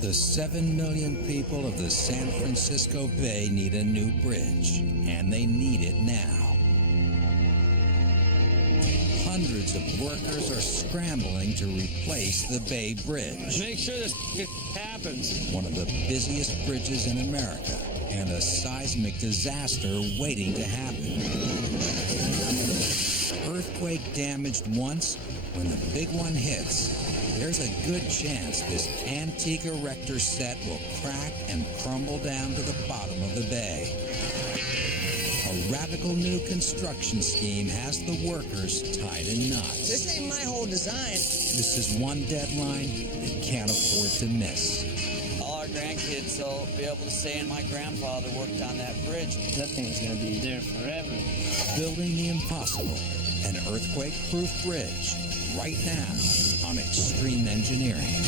The 7 million people of the San Francisco Bay need a new bridge, and they need it now. Hundreds of workers are scrambling to replace the Bay Bridge. Make sure this happens. One of the busiest bridges in America, and a seismic disaster waiting to happen. Earthquake damaged once, when the big one hits, there's a good chance this antique erector set will crack and crumble down to the bottom of the bay. A radical new construction scheme has the workers tied in knots. This ain't my whole design. This is one deadline they can't afford to miss. All our grandkids will be able to say, and my grandfather worked on that bridge. That thing's going to be there forever. Building the impossible, an earthquake-proof bridge, right now on Extreme Engineering.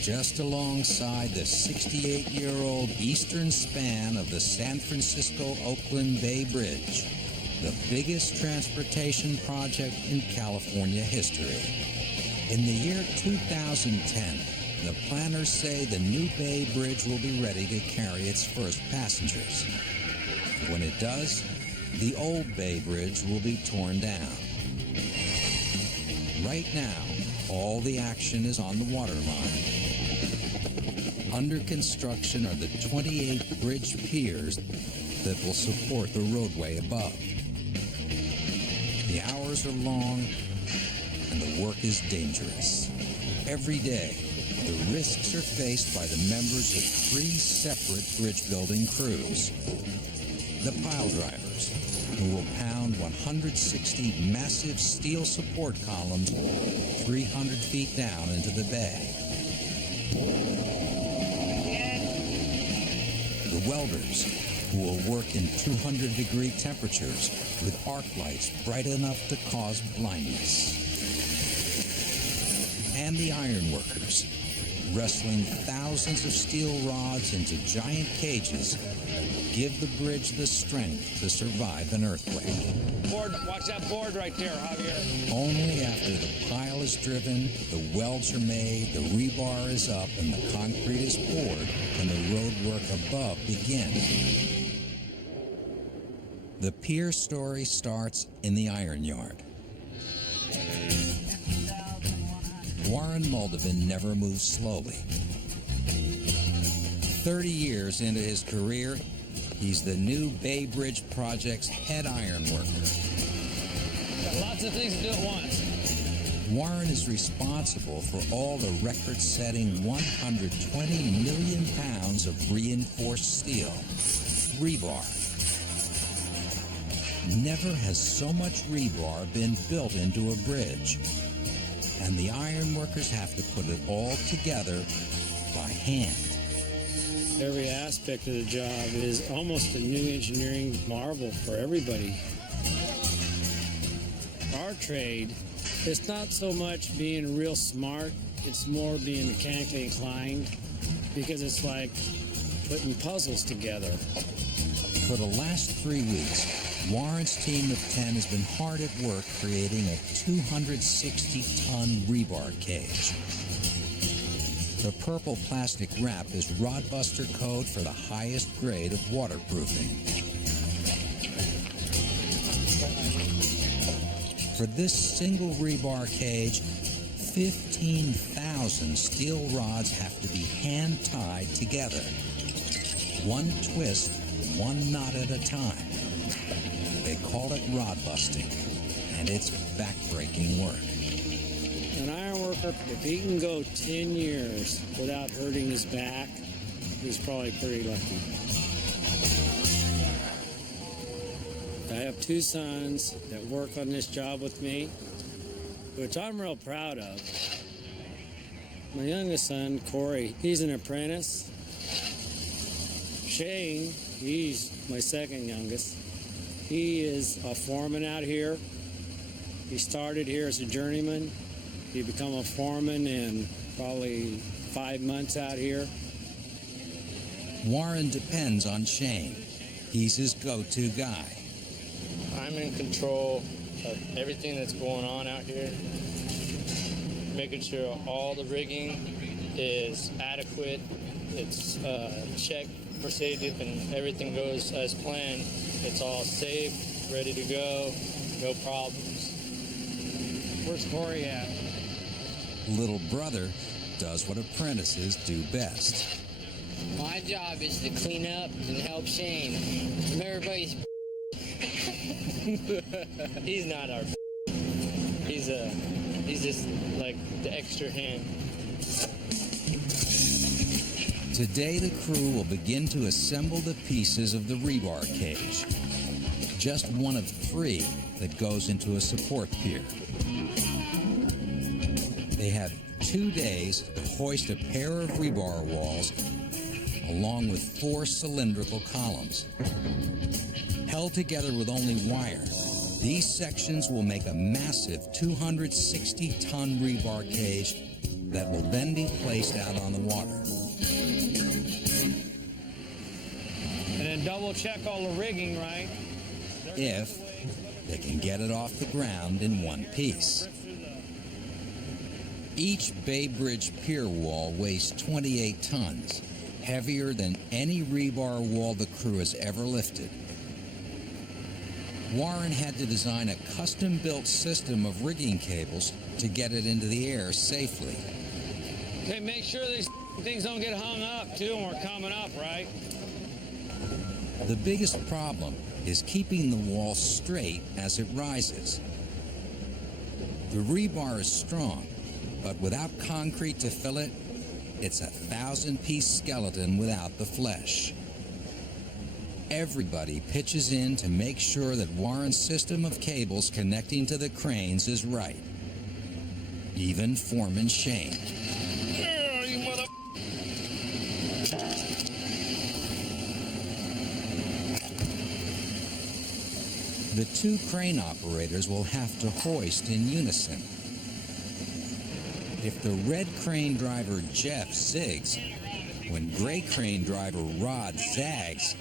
Just alongside the 68-year-old eastern span of the San Francisco-Oakland Bay Bridge, the biggest transportation project in California history. In the year 2010, the planners say the new Bay Bridge will be ready to carry its first passengers. When it does, the old Bay Bridge will be torn down. Right now, all the action is on the waterline. Under construction are the 28 bridge piers that will support the roadway above. The hours are long and the work is dangerous. Every day, the risks are faced by the members of 3 separate bridge-building crews. The pile drivers, who will pound 160 massive steel support columns 300 feet down into the bay. The welders, who will work in 200-degree temperatures with arc lights bright enough to cause blindness. And the iron workers, wrestling thousands of steel rods into giant cages, give the bridge the strength to survive an earthquake. Board, watch that board right there, Javier. Only after the pile is driven, the welds are made, the rebar is up, and the concrete is poured, can the road work above begin. The pier story starts in the iron yard. Warren Moldovan never moves slowly. 30 years into his career, he's the new Bay Bridge Project's head iron worker. Got lots of things to do at once. Warren is responsible for all the record-setting 120 million pounds of reinforced steel, rebar. Never has so much rebar been built into a bridge, and the iron workers have to put it all together by hand. Every aspect of the job is almost a new engineering marvel for everybody. Our trade, it's not so much being real smart, it's more being mechanically inclined, because it's like putting puzzles together. For the last 3 weeks, Warren's team of 10 has been hard at work creating a 260-ton rebar cage. The purple plastic wrap is Rodbuster code for the highest grade of waterproofing. For this single rebar cage, 15,000 steel rods have to be hand-tied together. One twist, one knot at a time. They call it rod busting, and it's back-breaking work. An iron worker, if he can go 10 years without hurting his back, he's probably pretty lucky. I have 2 sons that work on this job with me, which I'm real proud of. My youngest son, Corey, he's an apprentice. Shane, he's my second youngest. He is a foreman out here. He started here as a journeyman, He become a foreman in probably 5 months out here. Warren depends on Shane. He's his go-to guy. I'm in control of everything that's going on out here, making sure all the rigging is adequate, it's checked for safety, and everything goes as planned. It's all safe, ready to go, no problems. Where's Corey at? Little brother does what apprentices do best. My job is to clean up and help Shane. Everybody's He's not our he's just like the extra hand. Today the crew will begin to assemble the pieces of the rebar cage. Just one of 3 that goes into a support pier. They have 2 days to hoist a pair of rebar walls along with 4 cylindrical columns. Held together with only wire, these sections will make a massive 260-ton rebar cage that will then be placed out on the water. And then double check all the rigging, right? If they can get it off the ground in one piece. Each Bay Bridge pier wall weighs 28 tons, heavier than any rebar wall the crew has ever lifted. Warren had to design a custom-built system of rigging cables to get it into the air safely. Hey, make sure these things don't get hung up, too, when we're coming up, right? The biggest problem is keeping the wall straight as it rises. The rebar is strong, but without concrete to fill it, it's a 1,000-piece skeleton without the flesh. Everybody pitches in to make sure that Warren's system of cables connecting to the cranes is right. Even Foreman Shane. Oh, you mother... The 2 crane operators will have to hoist in unison. If the red crane driver Jeff zigs, when gray crane driver Rod zags,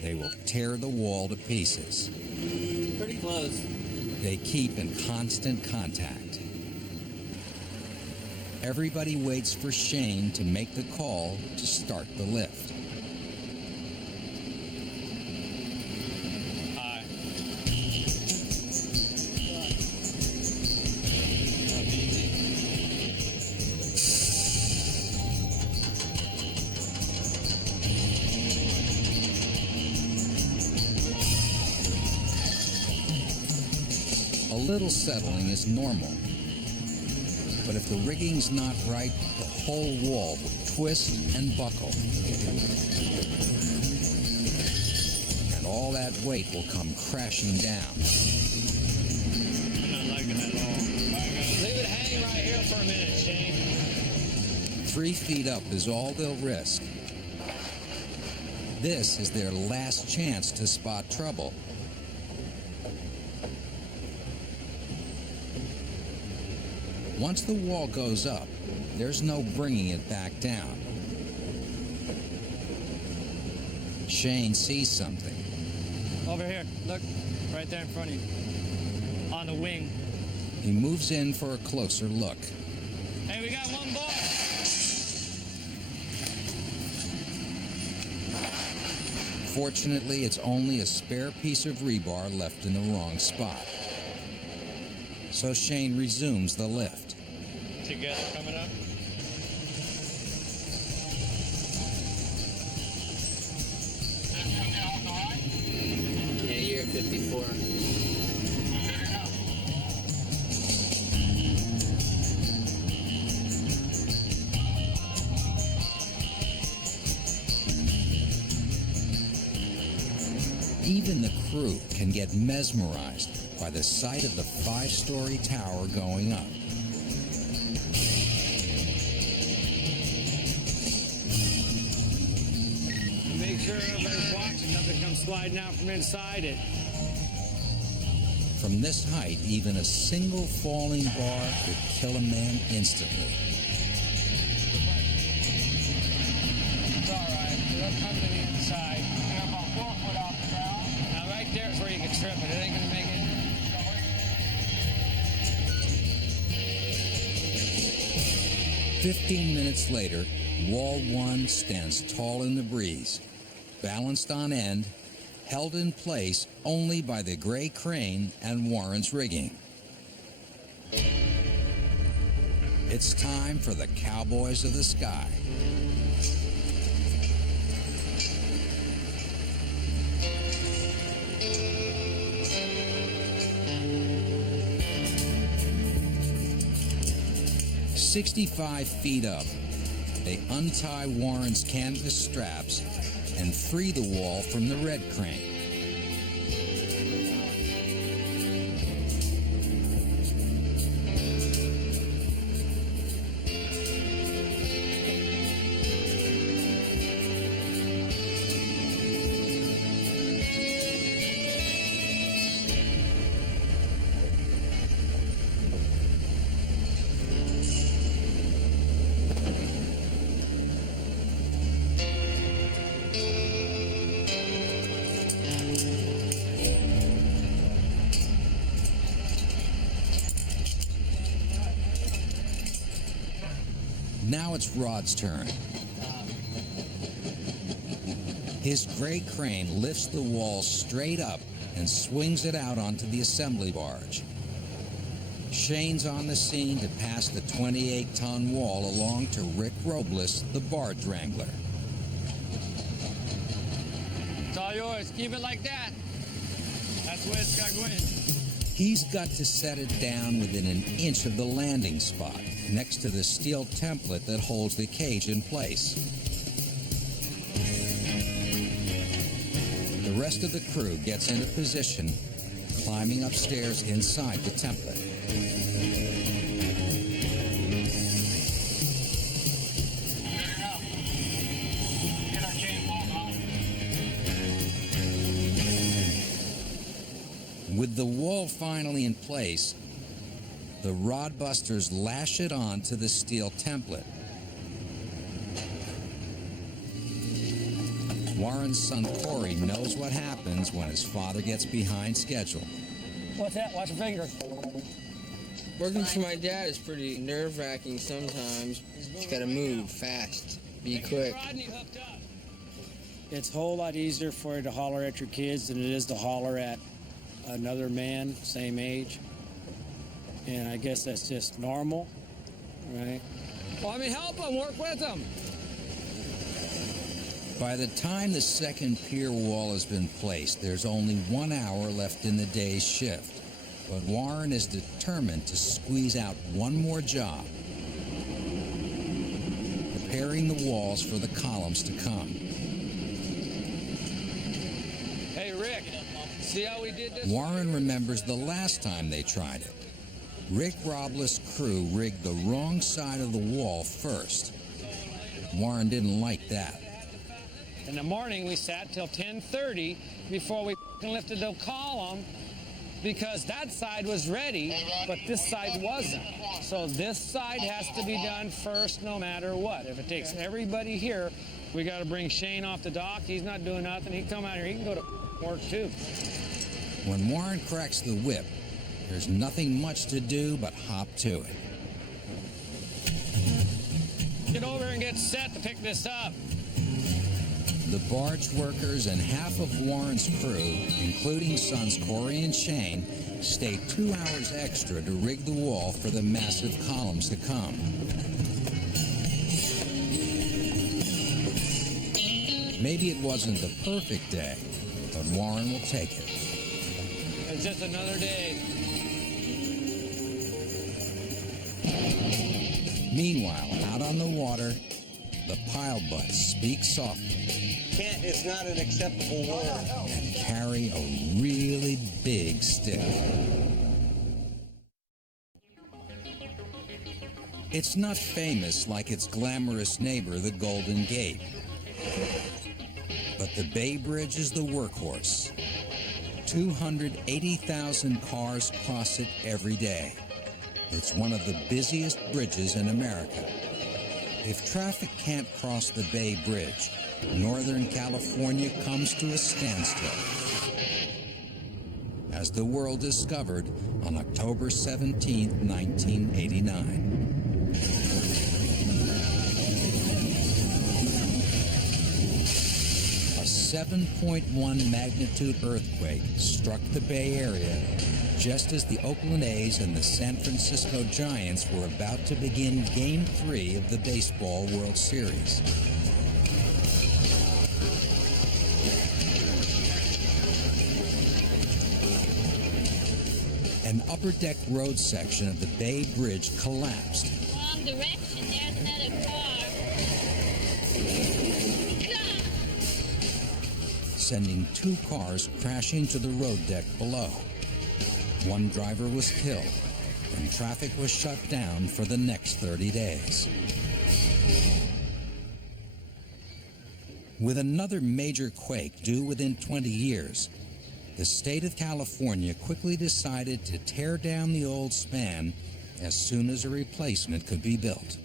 they will tear the wall to pieces. Pretty close. They keep in constant contact. Everybody waits for Shane to make the call to start the lift. Aye. A little settling is normal. But if the rigging's not right, the whole wall will twist and buckle. And all that weight will come crashing down. I'm not liking that at all. Leave it hang right here for a minute, Shane. 3 feet up is all they'll risk. This is their last chance to spot trouble. Once the wall goes up, there's no bringing it back down. Shane sees something. Over here. Look. Right there in front of you. On the wing. He moves in for a closer look. Hey, we got one bar. Fortunately, it's only a spare piece of rebar left in the wrong spot. So Shane resumes the lift. Together coming up. yeah, you're at 54. Even the crew can get mesmerized by the sight of the 5-story tower going up. Make sure everybody's watching. Nothing comes sliding out from inside it. From this height, even a single falling bar could kill a man instantly. It's all right. It'll come to the inside. You're about 4 foot off the ground. Now, right there is where you can trip it. It ain't going to make it. 15 minutes later, Wall 1 stands tall in the breeze, balanced on end, held in place only by the gray crane and Warren's rigging. It's time for the Cowboys of the Sky. "65 feet up, they untie Warren's canvas straps and free the wall from the red crane. Now it's Rod's turn. His gray crane lifts the wall straight up and swings it out onto the assembly barge. Shane's on the scene to pass the 28-ton wall along to Rick Robles, the barge wrangler. It's all yours. Keep it like that. That's the way it's got to go in. He's got to set it down within an inch of the landing spot, next to the steel template that holds the cage in place. The rest of the crew gets into position, climbing upstairs inside the template. Get our chain pulled off. With the wall finally in place, the rod busters lash it on to the steel template. Warren's son Corey knows what happens when his father gets behind schedule. What's that? Watch your finger. Working for my dad is pretty nerve-wracking sometimes. You gotta move fast, be quick. Rodney hooked up. It's a whole lot easier for you to holler at your kids than it is to holler at another man, same age. And I guess that's just normal, right? Well, I mean, help them. Work with them. By the time the second pier wall has been placed, there's only 1 hour left in the day's shift. But Warren is determined to squeeze out one more job, preparing the walls for the columns to come. Hey, Rick, see how we did this? Warren remembers the last time they tried it. Rick Robles' crew rigged the wrong side of the wall first. Warren didn't like that. In the morning, we sat till 10:30 before we lifted the column because that side was ready, but this side wasn't. So this side has to be done first no matter what. If it takes everybody here, we got to bring Shane off the dock. He's not doing nothing. He can come out here. He can go to work too. When Warren cracks the whip, there's nothing much to do but hop to it. Get over and get set to pick this up. The barge workers and half of Warren's crew, including sons Corey and Shane, stay 2 hours extra to rig the wall for the massive columns to come. Maybe it wasn't the perfect day, but Warren will take it. It's just another day. Meanwhile, out on the water, the pile butts speak softly. Can't is not an acceptable word. And carry a really big stick. It's not famous like its glamorous neighbor, the Golden Gate. But the Bay Bridge is the workhorse. 280,000 cars cross it every day. It's one of the busiest bridges in America. If traffic can't cross the Bay Bridge, Northern California comes to a standstill. As the world discovered on October 17, 1989. A 7.1 magnitude earthquake struck the Bay Area just as the Oakland A's and the San Francisco Giants were about to begin Game 3 of the Baseball World Series. An upper deck road section of the Bay Bridge collapsed. Wrong direction, there's another car. Sending 2 cars crashing to the road deck below. 1 driver was killed, and traffic was shut down for the next 30 days. With another major quake due within 20 years, the state of California quickly decided to tear down the old span as soon as a replacement could be built.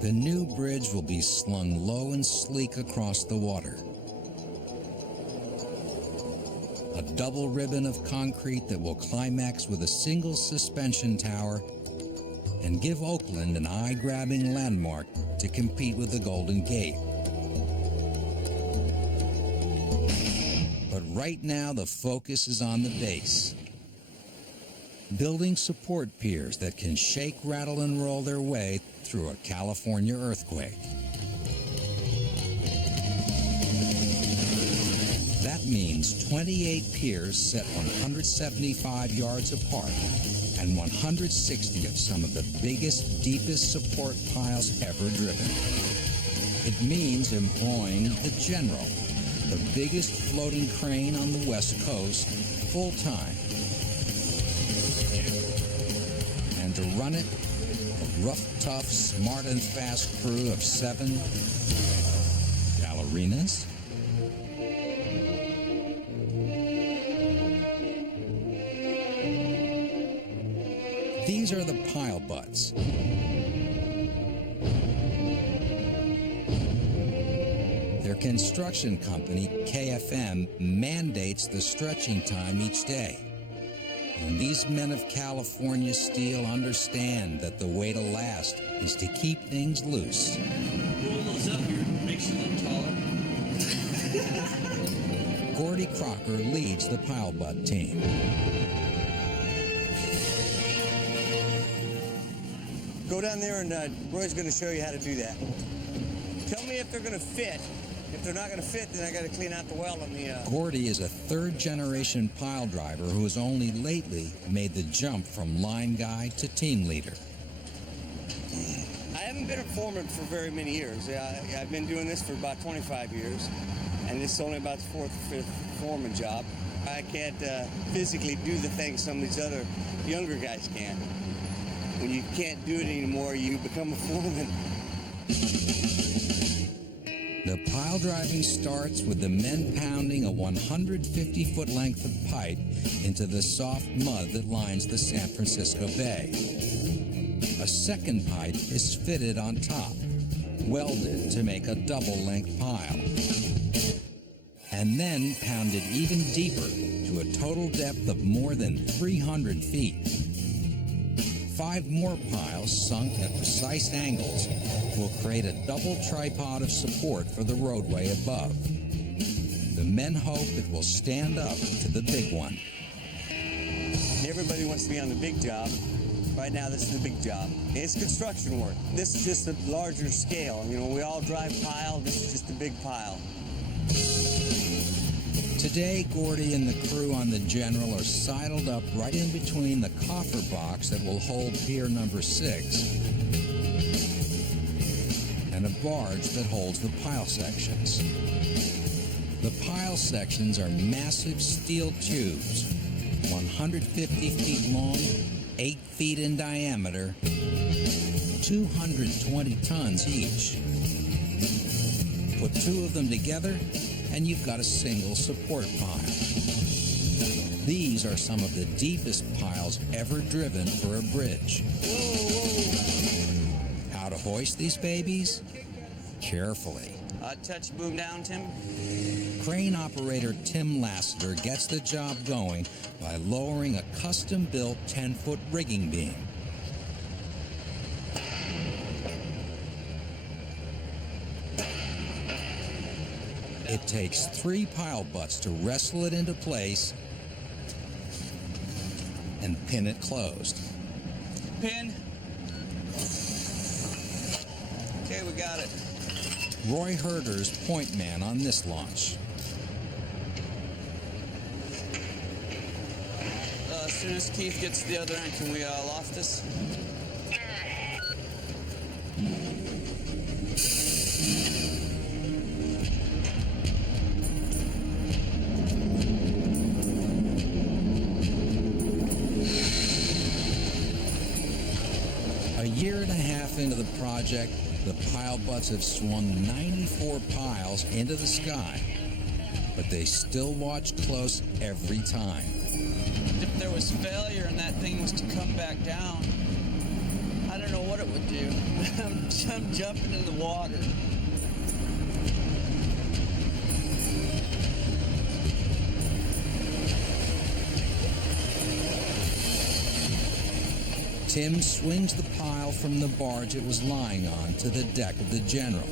The new bridge will be slung low and sleek across the water. A double ribbon of concrete that will climax with a single suspension tower and give Oakland an eye-grabbing landmark to compete with the Golden Gate. But right now, the focus is on the base. Building support piers that can shake, rattle, and roll their way through a California earthquake. That means 28 piers set 175 yards apart and 160 of some of the biggest, deepest support piles ever driven. It means employing the General, the biggest floating crane on the West Coast, full-time. And to run it, a rough, tough, smart, and fast crew of 7 ballerinas. These are the pile butts. Their construction company, KFM, mandates the stretching time each day. And these men of California steel understand that the way to last is to keep things loose. Roll those up here, makes you look taller. Gordy Crocker leads the pile butt team. Go down there and Roy's going to show you how to do that. Tell me if they're going to fit. If they're not going to fit, then I got to clean out the well on the... Gordy is a third-generation pile driver who has only lately made the jump from line guy to team leader. I haven't been a foreman for very many years. I've been doing this for about 25 years, and this is only about the 4th or 5th foreman job. I can't physically do the things some of these other younger guys can. When you can't do it anymore, you become a foreman. The pile driving starts with the men pounding a 150-foot length of pipe into the soft mud that lines the San Francisco Bay. A second pipe is fitted on top, welded to make a double-length pile, and then pounded even deeper to a total depth of more than 300 feet. 5 more piles sunk at precise angles will create a double tripod of support for the roadway above. The men hope it will stand up to the big one. Everybody wants to be on the big job. Right now, this is the big job. It's construction work. This is just a larger scale. You know, we all drive pile. This is just a big pile. Today, Gordy and the crew on the General are sidled up right in between the coffer box that will hold pier number 6 and a barge that holds the pile sections. The pile sections are massive steel tubes, 150 feet long, 8 feet in diameter, 220 tons each. Put two of them together, and you've got a single support pile. These are some of the deepest piles ever driven for a bridge. How to hoist these babies? Carefully. Touch boom down, Tim. Crane operator Tim Lassiter gets the job going by lowering a custom-built 10-foot rigging beam. It takes 3 pile butts to wrestle it into place and pin it closed. Pin. Okay, we got it. Roy Herder's point man on this launch. As soon as Keith gets to the other end, can we loft this? A year and a half into the project, the pile butts have swung 94 piles into the sky, but they still watch close every time. If there was failure and that thing was to come back down, I don't know what it would do. I'm jumping in the water. Tim swings the pile from the barge it was lying on to the deck of the General.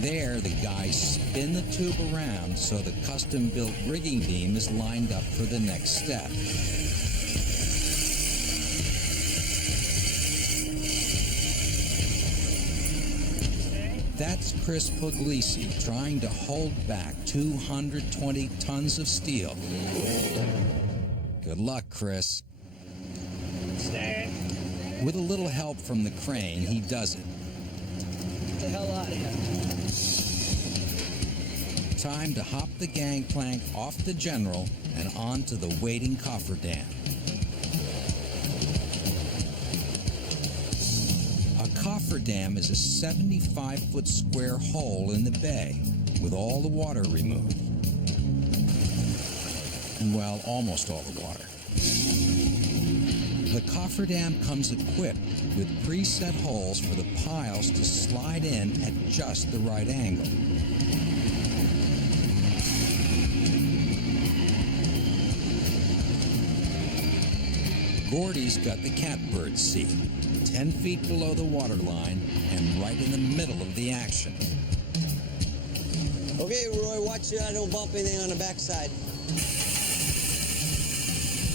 There, the guys spin the tube around so the custom-built rigging beam is lined up for the next step. That's Chris Puglisi trying to hold back 220 tons of steel. Good luck, Chris. With a little help from the crane, he does it. Get the hell out of here. Time to hop the gangplank off the General and onto the waiting cofferdam. A cofferdam is a 75-foot square hole in the bay with all the water removed. Well, almost all the water. The cofferdam comes equipped with preset holes for the piles to slide in at just the right angle. Gordy's got the catbird seat, 10 feet below the waterline and right in the middle of the action. Okay, Roy, watch I don't bump anything on the backside.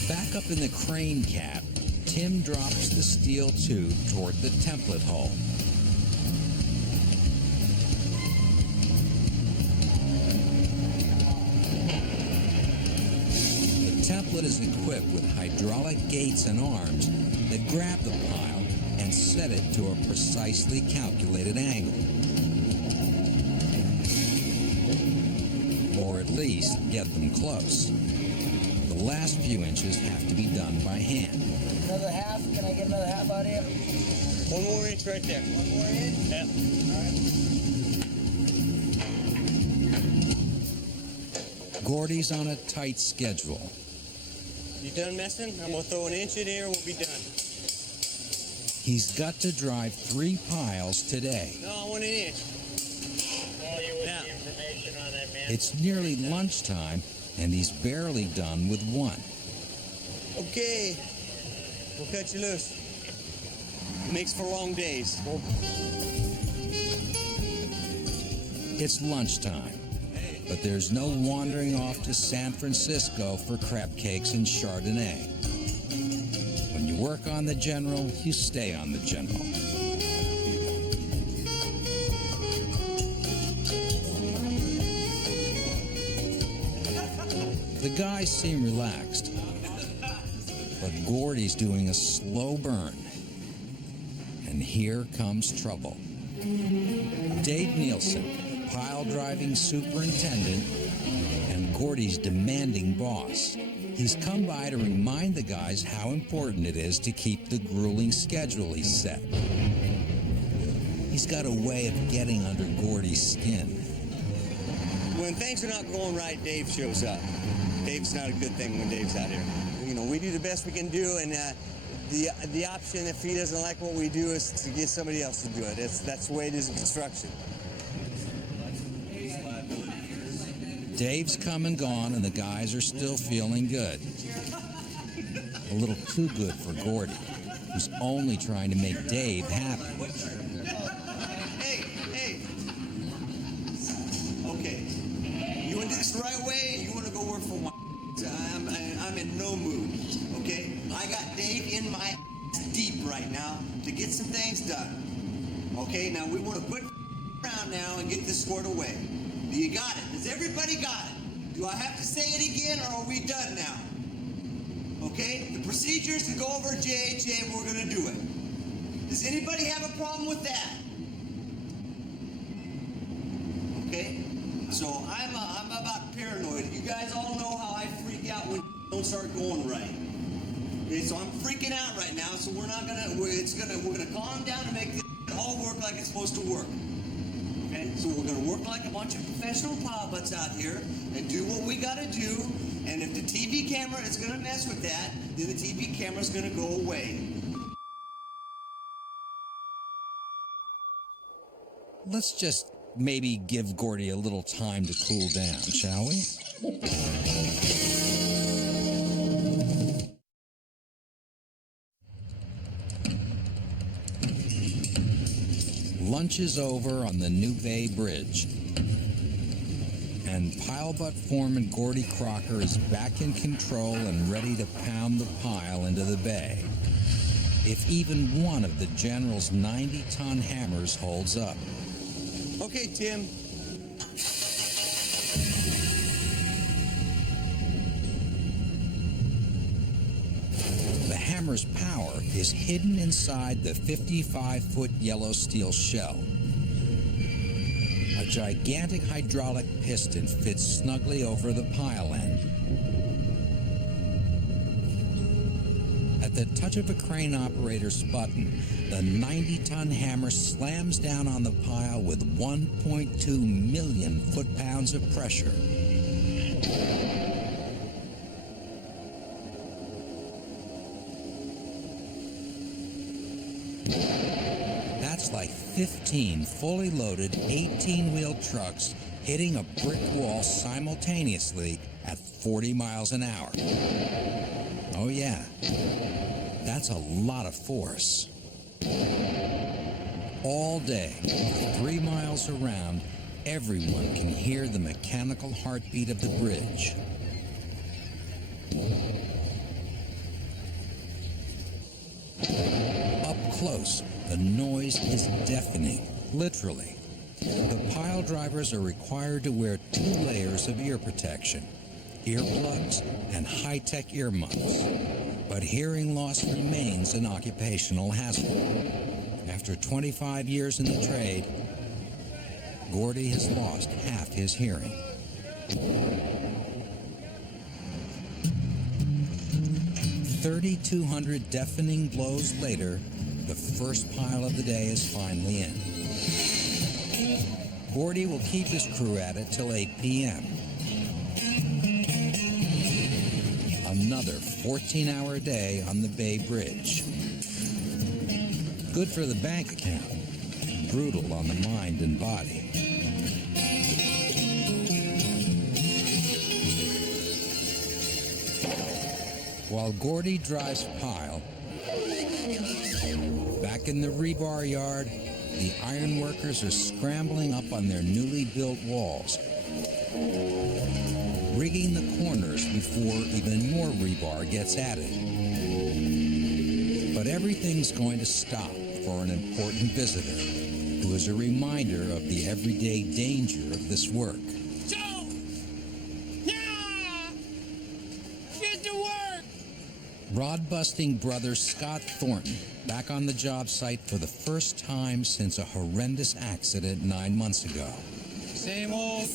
Back up in the crane cap, Tim drops the steel tube toward the template hole. The template is equipped with hydraulic gates and arms that grab the pile and set it to a precisely calculated angle. Or at least get them close. The last few inches have to be done by hand. Another half? Can I get another half out of here? 1 more inch right there. 1 more inch? Yeah. All right. Gordy's on a tight schedule. You done messing? I'm going to throw an inch in here and we'll be done. He's got to drive 3 piles today. No, I want an inch. Now. It's nearly lunchtime, and he's barely done with 1. Okay. We'll cut you loose. Makes for long days. It's lunchtime, but there's no wandering off to San Francisco for crab cakes and Chardonnay. When you work on the General, you stay on the General. The guys seem relaxed, but Gordy's doing a slow burn. And here comes trouble. Dave Nielsen, pile driving superintendent, and Gordy's demanding boss, He's come by to remind the guys how important it is to keep the grueling schedule he's set. He's got a way of getting under Gordy's skin. When things are not going right, Dave shows up. Dave's not a good thing when Dave's out here. You know, we do the best we can do, and the option, if he doesn't like what we do, is to get somebody else to do it. That's the way it is in construction. Dave's come and gone, and the guys are still feeling good. A little too good for Gordy, who's only trying to make Dave happy. Hey. Okay. You want to do this the right way? You want to go work for one? I'm in no mood. Okay. I got Dave in my deep right now to get some things done. Okay. Now we want to put around now and get this squared away. Do you got it? Does everybody got it? Do I have to say it again, or are we done now? Okay? The procedure is to go over JHA, and we're going to do it. Does anybody have a problem with that? Okay? So I'm about paranoid. You guys all know how I freak out when don't start going right. Okay, so I'm freaking out right now, so we're gonna calm down and make this all work like it's supposed to work. Okay, so we're going to work like a bunch of professional pilots out here and do what we got to do. And if the TV camera is going to mess with that, then the TV camera is going to go away. Let's just maybe give Gordy a little time to cool down, shall we? Lunch is over on the New Bay Bridge, and Pilebutt foreman Gordy Crocker is back in control and ready to pound the pile into the bay, if even one of the General's 90-ton hammers holds up. Okay, Tim. The hammer's power is hidden inside the 55-foot yellow steel shell. A gigantic hydraulic piston fits snugly over the pile end. At the touch of a crane operator's button, the 90-ton hammer slams down on the pile with 1.2 million foot-pounds of pressure. That's like 15 fully loaded 18-wheel trucks hitting a brick wall simultaneously at 40 miles an hour. Oh yeah, that's a lot of force. All day, 3 miles around, everyone can hear the mechanical heartbeat of the bridge. Up close, the noise is deafening, literally. The pile drivers are required to wear 2 layers of ear protection, earplugs, and high-tech ear muffs. But hearing loss remains an occupational hazard. After 25 years in the trade, Gordy has lost half his hearing. 3,200 deafening blows later, the first pile of the day is finally in. Gordy will keep his crew at it till 8 p.m. Another 14-hour day on the Bay Bridge. Good for the bank account, brutal on the mind and body. While Gordy drives pile, back in the rebar yard, the ironworkers are scrambling up on their newly built walls, rigging the corners before even more rebar gets added. But everything's going to stop for an important visitor, who is a reminder of the everyday danger of this work. Joe! Yeah! Get to work! Rod-busting brother Scott Thornton back on the job site for the first time since a horrendous accident 9 months ago. Same old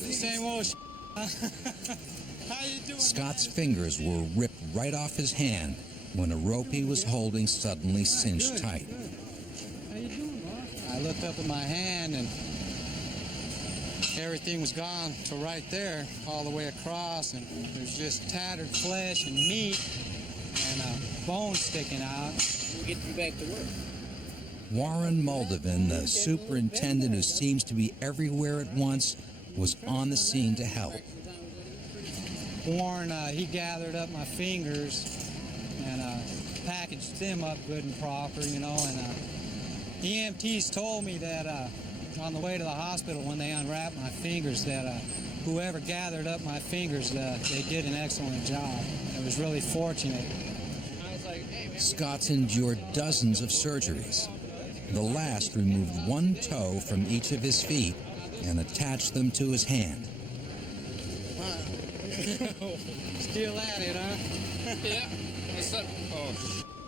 How you doing? Scott's fingers were ripped right off his hand when a rope he was holding suddenly cinched tight. How you doing, boss? I looked up at my hand and everything was gone to right there, all the way across, and there's just tattered flesh and meat and a bone sticking out. We'll get you back to work. Warren Moldovan, the superintendent who seems to be everywhere at once, was on the scene to help. Warren, he gathered up my fingers and packaged them up good and proper, you know, and EMTs told me that on the way to the hospital when they unwrapped my fingers that whoever gathered up my fingers, they did an excellent job. It was really fortunate. Scott's endured dozens of surgeries. The last removed one toe from each of his feet and attached them to his hand. Still at it, huh? Yeah. What's up? Oh,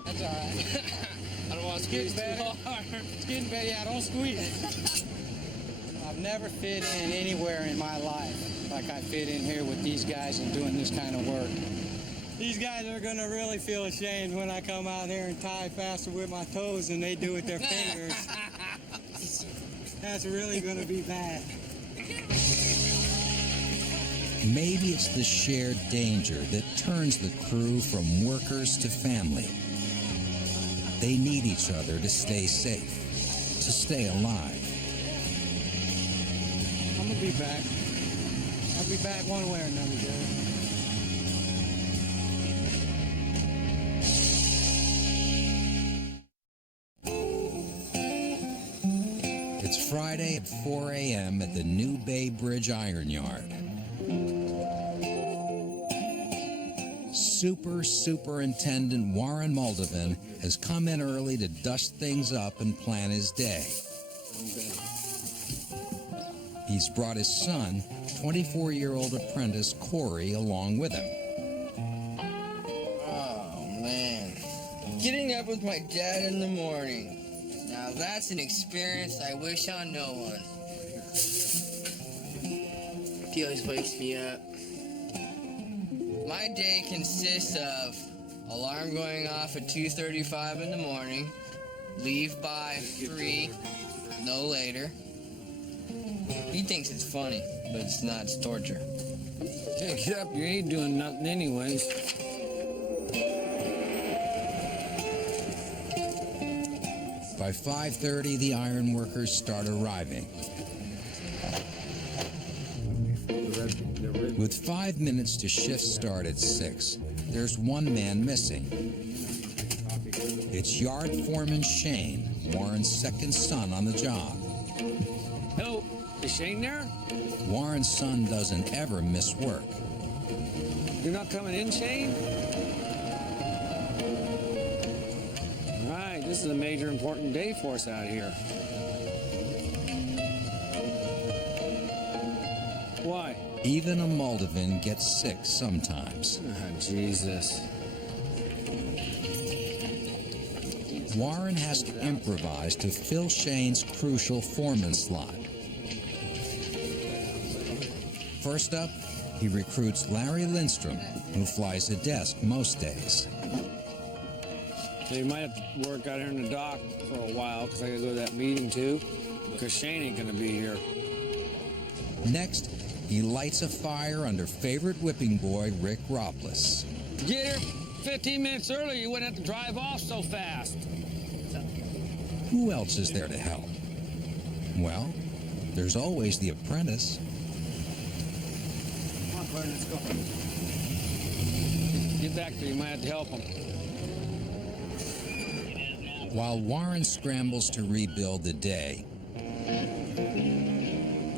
That's all right. I don't want to squeeze too hard. It's getting better. Yeah, don't squeeze it. I've never fit in anywhere in my life like I fit in here with these guys and doing this kind of work. These guys are going to really feel ashamed when I come out here and tie faster with my toes than they do with their fingers. That's really going to be bad. Maybe it's the shared danger that turns the crew from workers to family. They need each other to stay safe, to stay alive. I'm going to be back. I'll be back one way or another, Jerry. It's Friday at 4 a.m. at the New Bay Bridge Iron Yard. Superintendent Warren Moldovan has come in early to dust things up and plan his day. He's brought his son, 24-year-old apprentice Corey, along with him. Oh, man. Getting up with my dad in the morning. Now that's an experience I wish on no one. He always wakes me up. My day consists of alarm going off at 2:35 in the morning, leave by 3, no later. He thinks it's funny, but it's not, it's torture. Hey, get up, you ain't doing nothing anyways. By 5:30, the iron workers start arriving. With 5 minutes to shift start at 6, there's one man missing. It's Yard Foreman Shane, Warren's second son on the job. Hello, is Shane there? Warren's son doesn't ever miss work. You're not coming in, Shane? All right, this is a major important day for us out here. Why? Even a Moldovan gets sick sometimes. Oh, Jesus. Warren has to improvise to fill Shane's crucial foreman slot. First up, he recruits Larry Lindstrom, who flies a desk most days. So you might have to work out here in the dock for a while because I got to go to that meeting too, because Shane ain't going to be here. Next, he lights a fire under favorite whipping boy Rick Robles. Get here 15 minutes earlier, you wouldn't have to drive off so fast. Who else is there to help? Well, there's always the apprentice. Come on, Claire, let's go. Get back there, you might have to help him. While Warren scrambles to rebuild the day,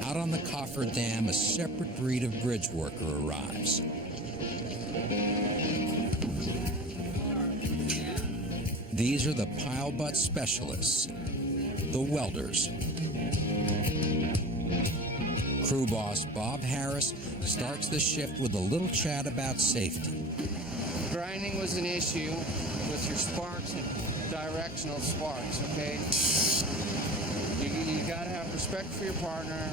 out on the coffer dam, a separate breed of bridge worker arrives. These are the pile butt specialists, the welders. Crew boss Bob Harris starts the shift with a little chat about safety. Grinding was an issue with your sparks and directional sparks, okay? You gotta have respect for your partner,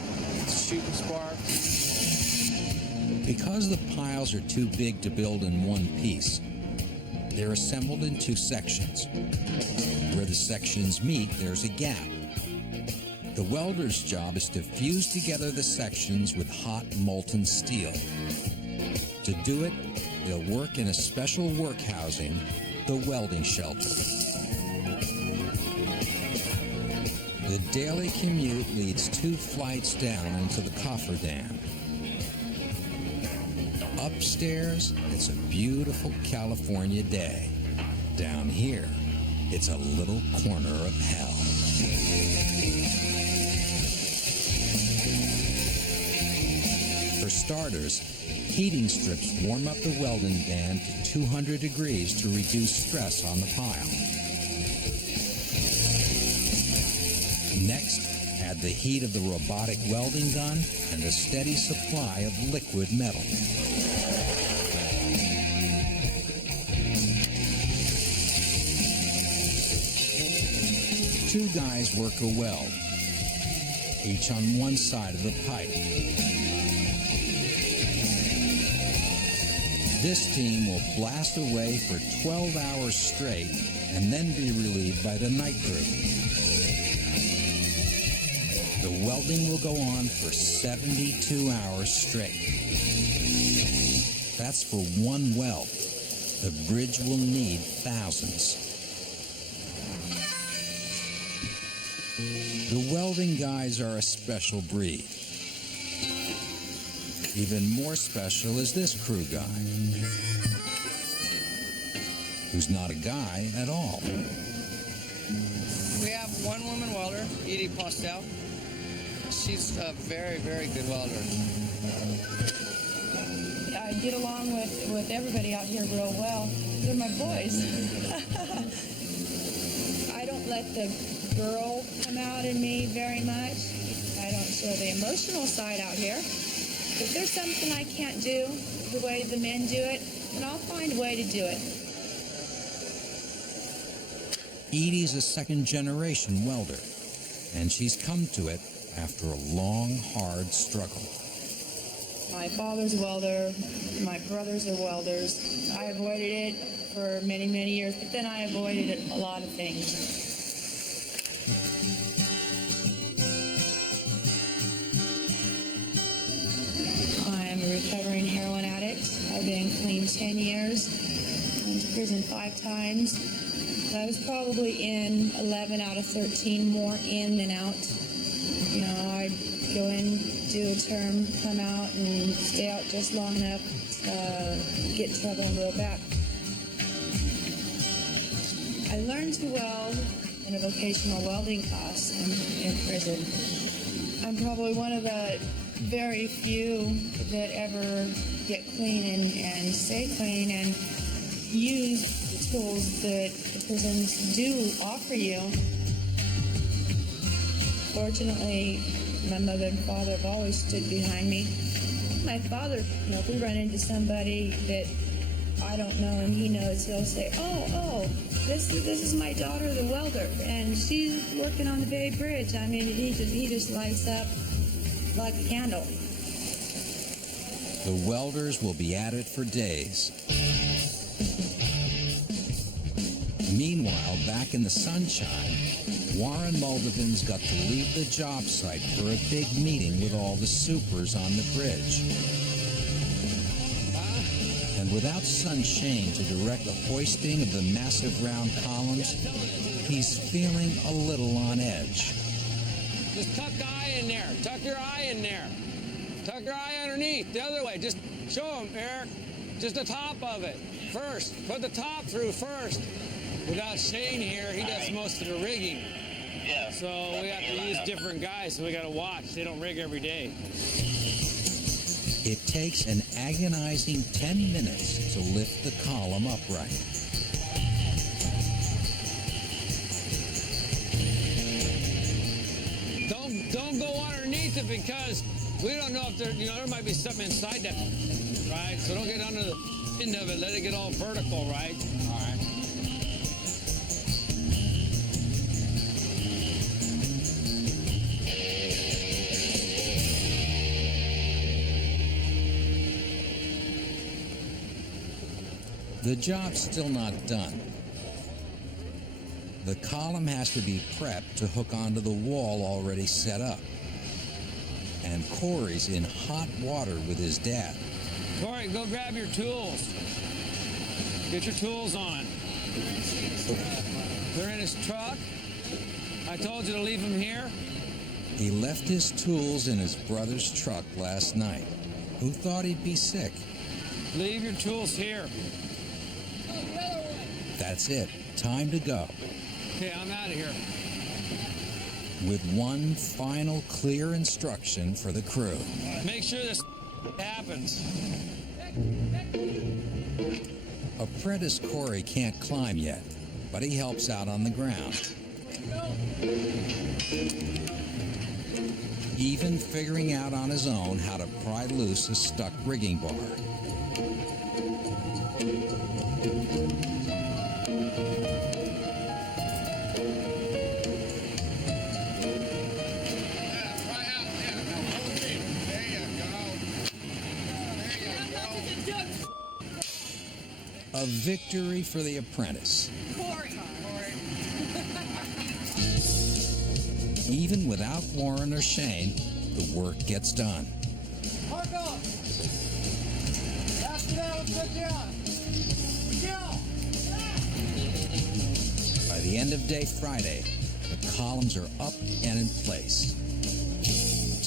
shooting sparks. Because the piles are too big to build in one piece, they're assembled in two sections. Where the sections meet, there's a gap. The welder's job is to fuse together the sections with hot molten steel. To do it, they'll work in a special work housing, the welding shelter. The daily commute leads 2 flights down into the cofferdam. Upstairs, it's a beautiful California day. Down here, it's a little corner of hell. For starters, heating strips warm up the welding band to 200 degrees to reduce stress on the pile. Next, add the heat of the robotic welding gun and a steady supply of liquid metal. Two guys work a weld, each on one side of the pipe. This team will blast away for 12 hours straight and then be relieved by the night crew. The welding will go on for 72 hours straight. That's for one weld. The bridge will need thousands. The welding guys are a special breed. Even more special is this crew guy, who's not a guy at all. We have one woman welder, E04. She's a very, very good welder. I get along with everybody out here real well. They're my boys. I don't let the girl come out in me very much. I don't show the emotional side out here. If there's something I can't do the way the men do it, then I'll find a way to do it. Edie's a second-generation welder, and she's come to it after a long, hard struggle. My father's a welder. My brothers are welders. I avoided it for many, many years, but then I avoided a lot of things. I'm a recovering heroin addict. I've been clean 10 years. Went to prison 5 times. I was probably in 11 out of 13, more in than out. You know, I'd go in, do a term, come out, and stay out just long enough to get in trouble and go back. I learned to weld in a vocational welding class in prison. I'm probably one of the very few that ever get clean and stay clean and use the tools that the prisons do offer you. Fortunately, my mother and father have always stood behind me. My father, you know, if we run into somebody that I don't know and he knows, he'll say, oh, this is my daughter, the welder, and she's working on the Bay Bridge. I mean, he just lights up like a candle. The welders will be at it for days. Meanwhile, back in the sunshine, Warren Moldovan's got to leave the job site for a big meeting with all the supers on the bridge. And without Son Shane to direct the hoisting of the massive round columns, he's feeling a little on edge. Just tuck the eye in there. Tuck your eye in there. Tuck your eye underneath. The other way. Just show him, Eric. Just the top of it. First. Put the top through first. Without Shane here, he does most of the rigging. Yeah. So we have to use different guys, so we got to watch. They don't rig every day. It takes an agonizing 10 minutes to lift the column upright. Don't go underneath it because we don't know if there might be something inside that, right? So don't get under the end of it. Let it get all vertical, right? All right. The job's still not done. The column has to be prepped to hook onto the wall already set up. And Corey's in hot water with his dad. Corey, go grab your tools. Get your tools on. They're in his truck. I told you to leave them here. He left his tools in his brother's truck last night. Who thought he'd be sick? Leave your tools here. That's it. Time to go. Okay, I'm out of here. With one final clear instruction for the crew. Make sure this happens. Apprentice Corey can't climb yet, but he helps out on the ground. Even figuring out on his own how to pry loose a stuck rigging bar. A victory for the apprentice. Even without Warren or Shane, the work gets done. Park up! Pass it out, good job! By the end of day Friday, the columns are up and in place.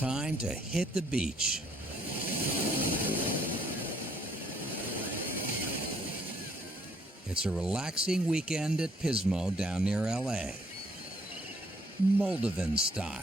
Time to hit the beach. It's a relaxing weekend at Pismo down near L.A. Moldovan style.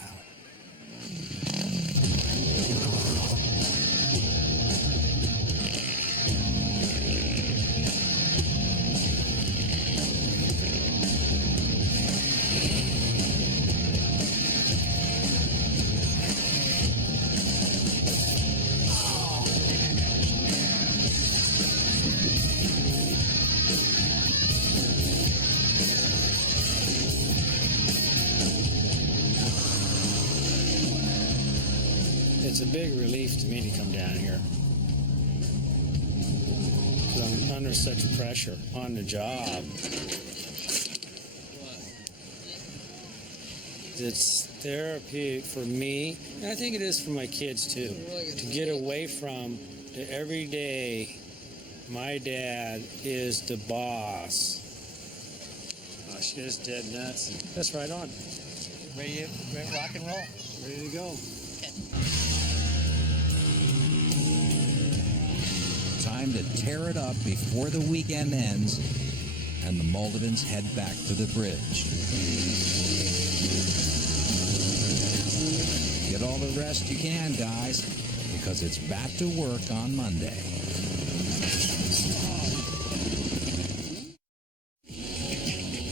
It's a big relief to me to come down here. Because I'm under such pressure on the job. It's therapy for me, and I think it is for my kids too, to get away from the everyday, my dad is the boss. Oh, she is dead nuts. That's right on. Ready to rock and roll? Ready to go. Time to tear it up before the weekend ends and the Moldovans head back to the bridge. Get all the rest you can, guys, because it's back to work on Monday.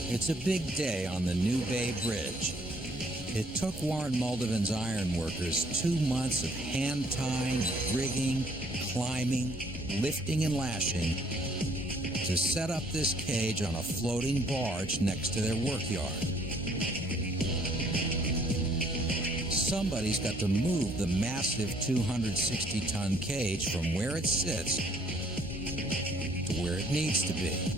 It's a big day on the New Bay Bridge. It took Warren Moldovan's ironworkers 2 months of hand tying, rigging, climbing, lifting and lashing to set up this cage on a floating barge next to their work yard. Somebody's got to move the massive 260-ton cage from where it sits to where it needs to be.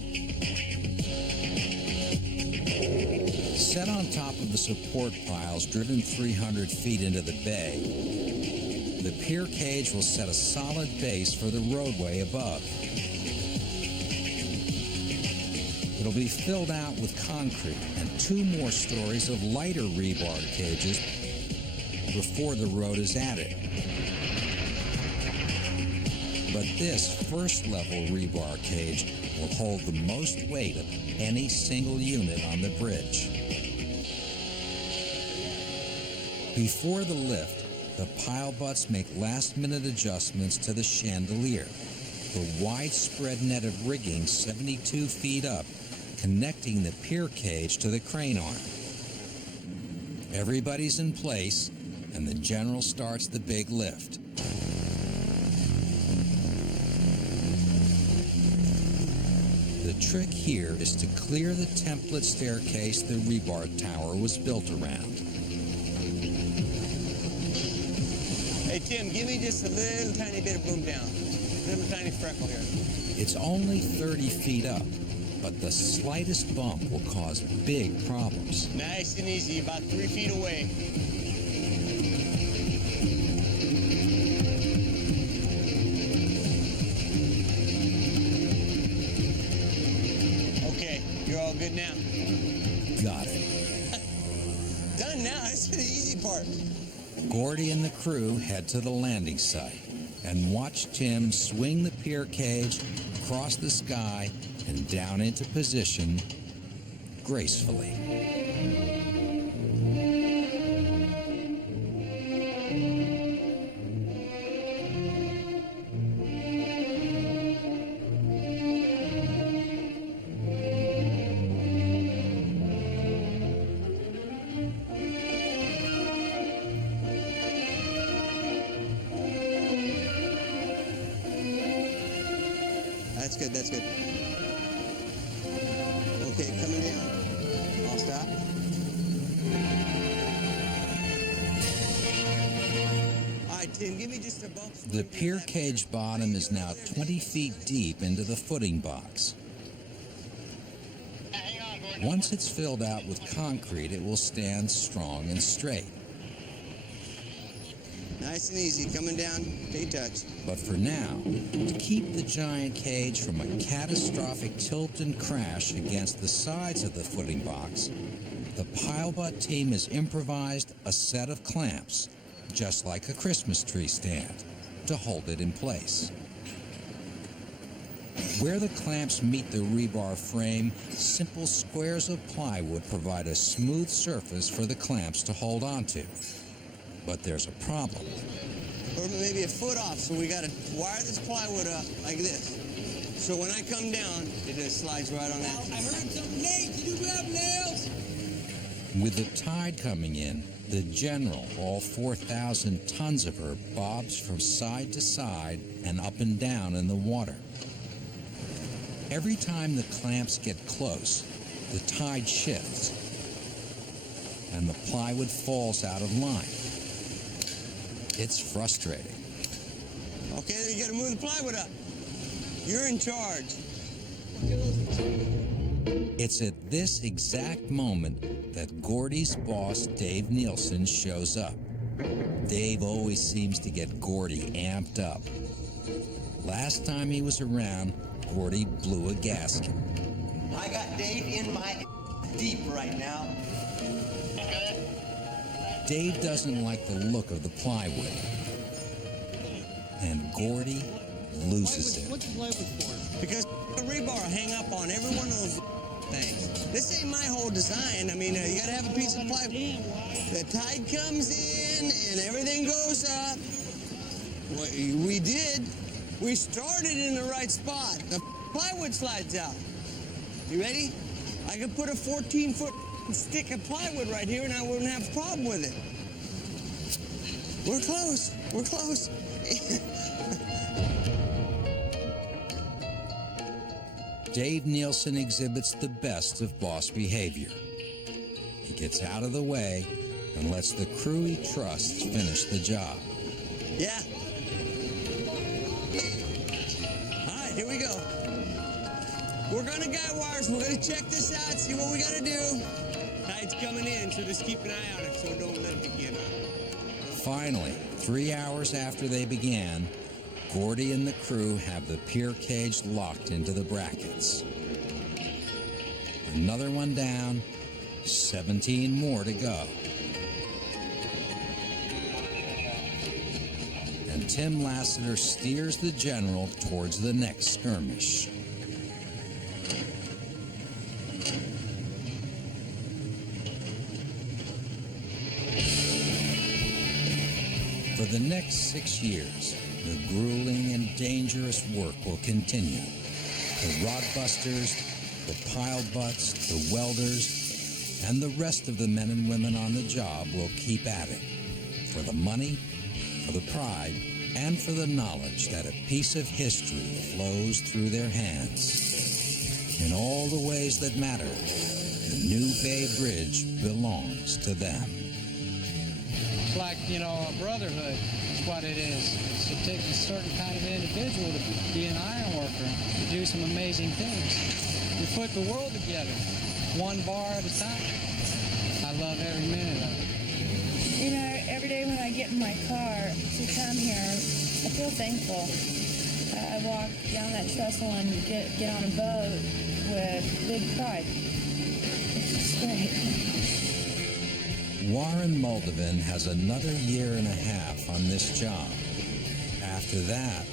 Set on top of the support piles driven 300 feet into the bay, the pier cage will set a solid base for the roadway above. It'll be filled out with concrete and 2 more stories of lighter rebar cages before the road is added. But this first-level rebar cage will hold the most weight of any single unit on the bridge. Before the lift, the pile butts make last-minute adjustments to the chandelier, the widespread net of rigging 72 feet up, connecting the pier cage to the crane arm. Everybody's in place, and the general starts the big lift. The trick here is to clear the template staircase the rebar tower was built around. Hey, Tim, give me just a little tiny bit of boom down. little tiny freckle here. It's only 30 feet up, but the slightest bump will cause big problems. Nice and easy, about 3 feet away. Okay, you're all good now. Got it. Done now, this is the easy part. Gordy and the crew head to the landing site and watch Tim swing the pier cage across the sky and down into position gracefully. That's good, that's good. Okay, coming down. I'll stop. All right, Tim, give me just a bump. The pier cage bottom is now 20 feet deep into the footing box. Once it's filled out with concrete, it will stand strong and straight. Nice and easy, coming down, take touch. But for now, to keep the giant cage from a catastrophic tilt and crash against the sides of the footing box, the Pilebutt team has improvised a set of clamps, just like a Christmas tree stand, to hold it in place. Where the clamps meet the rebar frame, simple squares of plywood provide a smooth surface for the clamps to hold onto. But there's a problem. Or maybe a foot off, so we gotta wire this plywood up like this. So when I come down, it just slides right on that. I heard something, Nate, did you grab nails? With the tide coming in, the General, all 4,000 tons of her, bobs from side to side and up and down in the water. Every time the clamps get close, the tide shifts, and the plywood falls out of line. It's frustrating. Okay, then you gotta move the plywood up. You're in charge. It's at this exact moment that Gordy's boss, Dave Nielsen, shows up. Dave always seems to get Gordy amped up. Last time he was around, Gordy blew a gasket. I got Dave in my deep right now. Dave doesn't like the look of the plywood, and Gordy loses it. What's the plywood for? Because the rebar hang up on every one of those things. This ain't my whole design. I mean, you gotta have a piece of plywood. The tide comes in and everything goes up. We did. We started in the right spot. The plywood slides out. You ready? I could put a 14-foot stick of plywood right here and I wouldn't have a problem with it. We're close. We're close. Dave Nielsen exhibits the best of boss behavior. He gets out of the way and lets the crew he trusts finish the job. Yeah. All right, here we go. We're gonna guide wires. We're gonna check this out, see what we gotta do. Tide's coming in, so just keep an eye on it so it don't lift again. Finally, 3 hours after they began, Gordy and the crew have the pier cage locked into the brackets. Another one down, 17 more to go. And Tim Lassiter steers the General towards the next skirmish. For the next 6 years, the grueling and dangerous work will continue. The rod busters, the pile butts, the welders, and the rest of the men and women on the job will keep at it. For the money, for the pride, and for the knowledge that a piece of history flows through their hands. In all the ways that matter, the New Bay Bridge belongs to them. It's like, a brotherhood is what it is. It takes a certain kind of individual to be an iron worker, to do some amazing things. We put the world together, one bar at a time. I love every minute of it. You know, every day when I get in my car to come here, I feel thankful. I walk down that trestle and get on a boat with big pride. It's great. Warren Moldovan has another year and a half on this job. After that,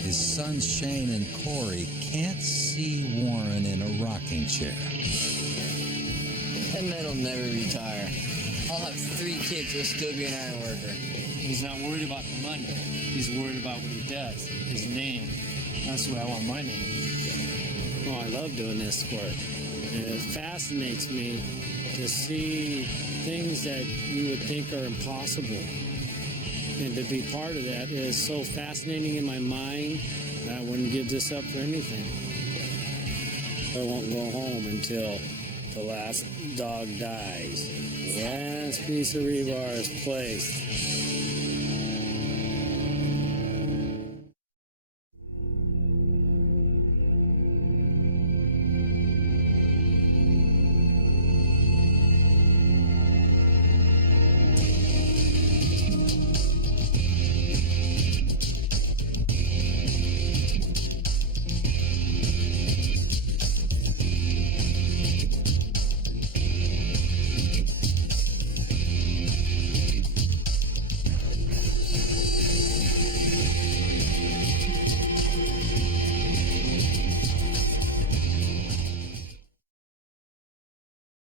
his sons Shane and Corey can't see Warren in a rocking chair. That man will never retire. I'll have 3 kids who'll still be an iron worker. He's not worried about the money. He's worried about what he does, his name. That's the way I want my name. Oh, I love doing this work. And it fascinates me to see things that you would think are impossible. And to be part of that is so fascinating in my mind that I wouldn't give this up for anything. I won't go home until the last dog dies. The last piece of rebar is placed.